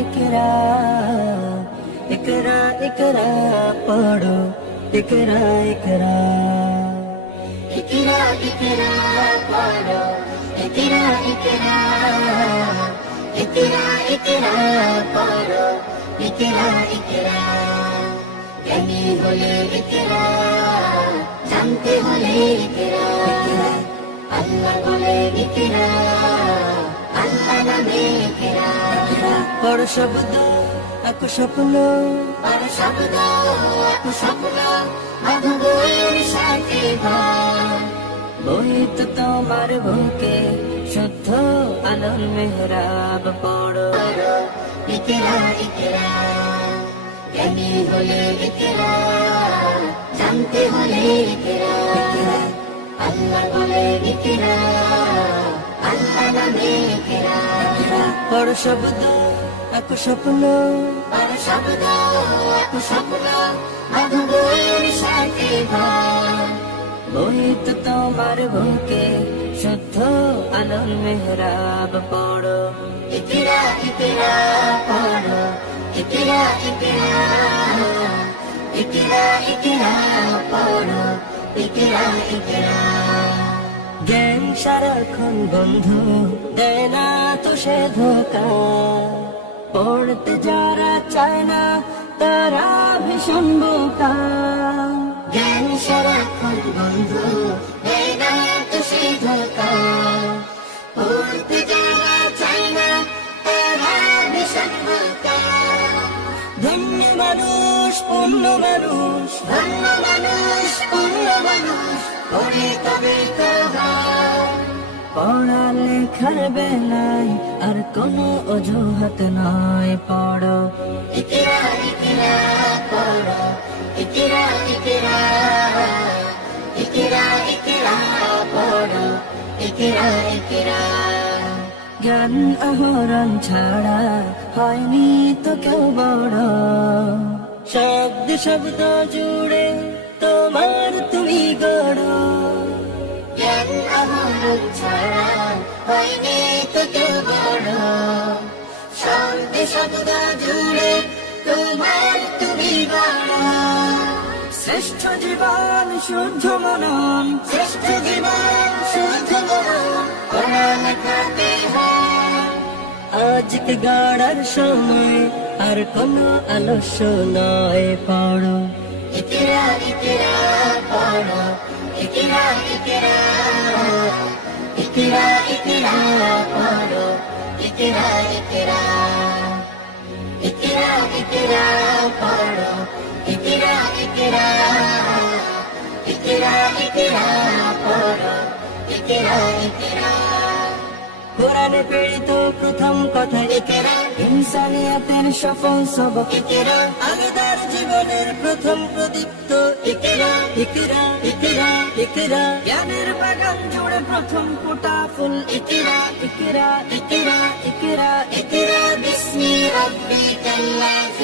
इकरा इकरा इकरा पढ़ो इकरा इकरा इकरा इकरा पढ़ो इकरा इकरा इकरा इकरा पढ़ो इकरा इकरा ज्ञानी होले इकरा जानते होले इकरा अल्लाह बोले इकरा अल्लाह नामे इकरा पढ़ शब्द এক স্বপ্ন আর শব্দ এক স্বপ্ন মধুবইয়ের সাথে গান বই তো তোমার বুকে শুদ্ধ আলোর মেহরাব পড়ো ইকরা ইকরা জ্ঞানী হলে ইকরা জানতে হলে ইকরা আল্লাহ বলে ইকরা আল্লাহ নামে ইকরা পড় শব্দ এক স্বপ্ন আর শব্দ এক স্বপ্ন মধুবইয়ের সাথে গান বই তো তোমার বুকে শুদ্ধ আলোর মেহরাব পড়ো ইকরা ইকরা পড়ো ইকরা ইকরা ইকরা ইকরা পড়ো ইকরা ইকরা জ্ঞান সারাক্ষণ বন্ধু দেয় না তো সে ধোকা পড়তে যারা চায় না তারা ভীষণ বোকা জ্ঞান সারাক্ষণ বন্ধু দেয় না তো সে ধোকা পড়তে যারা চায় না তারা ভীষণ বোকা ধন্য মানুষ পূর্ণ মানুষ ধন্য মানুষ পূর্ণ মানুষ পড়ে তবে তো হয় পড়ালেখার বেলায় আর কোনো অজুহাত নয় পড়ো ইকরা ইকরা পড়ো ইকরা ইকরা ইকরা ইকরা পড়ো ইকরা ইকরা জ্ঞান আহরণ ছাড়া হয়নি তো কেউ বড় শব্দ শব্দ জুড়ে তোমার তুমি গড়ো জ্ঞান আহরণ ছাড়া হয়নি তো কেউ বড় শব্দ শব্দ জুড়ে তোমার তুমি বড় শ্রেষ্ঠ জীবন শুদ্ধ মনন শ্রেষ্ঠ জীবন শুদ্ধ মনন পড়ালেখাতে হয় আজকে গড়ার সময় আর কোনো আলস্য নয় পড়ো ইকরা ইকরা পড়ো ইকরা ইকরা ইকরা ইকরা পড়ো ইকরা ইকরা ইকরা ইকরা পড়ো ইকরা ইকরা ইকরা ইকরা পড়ো ইকরা ইকরা কোরআনে প্রেরিত প্রথম কথা ইকরা ইনসানিয়াতের সফল সবক ইকরা আগেদার জীবনের প্রথম প্রদীপ্ত ইকরা ইকরা ইকরা ইকরা জ্ঞানের বাগান জুড়ে প্রথম ফোটা ফুল ইকরা ইকরা ইকরা ইকরা ইকরা বিস্মি রাব্বিকাল্লাযী